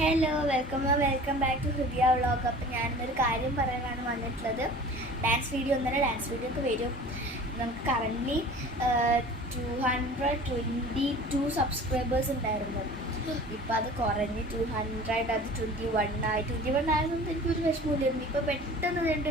Hello welcome back to ഹൃദയ vlog. അപ്പം ഞാനിന്നൊരു കാര്യം പറയാനാണ് വന്നിട്ടുള്ളത്. ഡാൻസ് വീഡിയോ ഒക്കെ വരും. നമുക്ക് കറൻ്റ്ലി 222 സബ്സ്ക്രൈബേഴ്സ് ഉണ്ടായിരുന്നു. ഇപ്പം അത് കുറഞ്ഞ് 200, അത് 21 ആയതുകൊണ്ട് എനിക്കൊരു വിഷമമില്ലായിരുന്നു. ഇപ്പോൾ പെട്ടെന്ന് വേണ്ട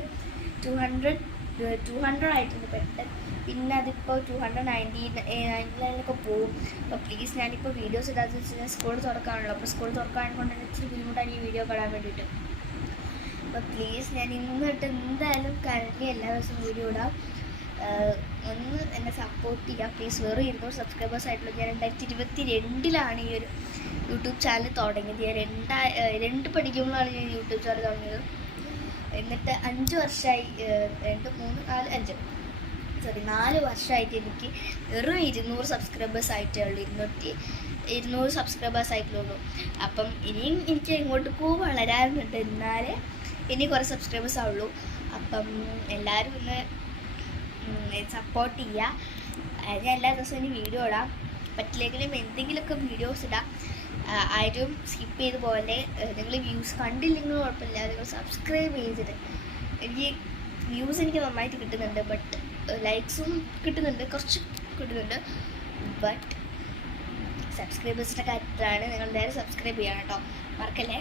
200 ആയിട്ടുണ്ട് പെട്ടെന്ന്. പിന്നെ അതിപ്പോൾ 299 പോകും. അപ്പോൾ പ്ലീസ്, ഞാനിപ്പോൾ വീഡിയോസ് ഇടാതെ വെച്ചാൽ സ്കൂൾ തുറക്കാണല്ലോ. അപ്പോൾ സ്കൂൾ തുറക്കാനുകൊണ്ട് തന്നെ ഇച്ചിരി ബുദ്ധിമുട്ടാണ് ഈ വീഡിയോ കാണാൻ വേണ്ടിയിട്ട്. അപ്പോൾ പ്ലീസ്, ഞാൻ ഇന്നിട്ട് എന്തായാലും കറൻ്റ് എല്ലാ ദിവസവും വീഡിയോ ഇടാം. ഒന്ന് എന്നെ സപ്പോർട്ട് ചെയ്യുക പ്ലീസ്. വെറും 200 സബ്സ്ക്രൈബേഴ്സ് ആയിട്ടുള്ളൂ. ഞാൻ 2022 ഈ ഒരു യൂട്യൂബ് ചാനൽ തുടങ്ങിയത്. ഞാൻ 2 പഠിക്കുമ്പോഴാണ് ഞാൻ യൂട്യൂബ് ചാനൽ തുടങ്ങിയത്. എന്നിട്ട് 5 വർഷമായി, 2, 3, 4, 4 വർഷമായിട്ട് എനിക്ക് വെറും 200 സബ്സ്ക്രൈബേഴ്സ് ആയിട്ടേ ഉള്ളൂ. 200 സബ്സ്ക്രൈബേഴ്സ് ആയിട്ടുള്ളൂ. അപ്പം ഇനിയും എനിക്ക് എങ്ങോട്ടേക്കോ വളരാറുണ്ട്. എന്നാലേ ഇനി കുറേ സബ്സ്ക്രൈബേഴ്സ് ആവുള്ളൂ. അപ്പം എല്ലാവരും ഒന്ന് സപ്പോർട്ട് ചെയ്യുക. ഞാൻ എല്ലാ ദിവസവും ഇനി വീഡിയോ ഇടാം. പറ്റില്ലെങ്കിലും എന്തെങ്കിലുമൊക്കെ വീഡിയോസ് ഇടാം. ആരും സ്കിപ്പ് ചെയ്ത് പോലെ. നിങ്ങൾ വ്യൂസ് കണ്ടില്ലെങ്കിലും കുഴപ്പമില്ല, നിങ്ങൾ സബ്സ്ക്രൈബ് ചെയ്തിട്ട്. വ്യൂസ് എനിക്ക് നന്നായിട്ട് കിട്ടുന്നുണ്ട്, ബട്ട് ലൈക്സും കിട്ടുന്നുണ്ട്, കുറച്ച് കിട്ടുന്നുണ്ട്. ബട്ട് സബ്സ്ക്രൈബേഴ്സിൻ്റെ കാര്യത്തിലാണ്. നിങ്ങൾ നേരെ സബ്സ്ക്രൈബ് ചെയ്യണം കേട്ടോ, മറക്കല്ലേ.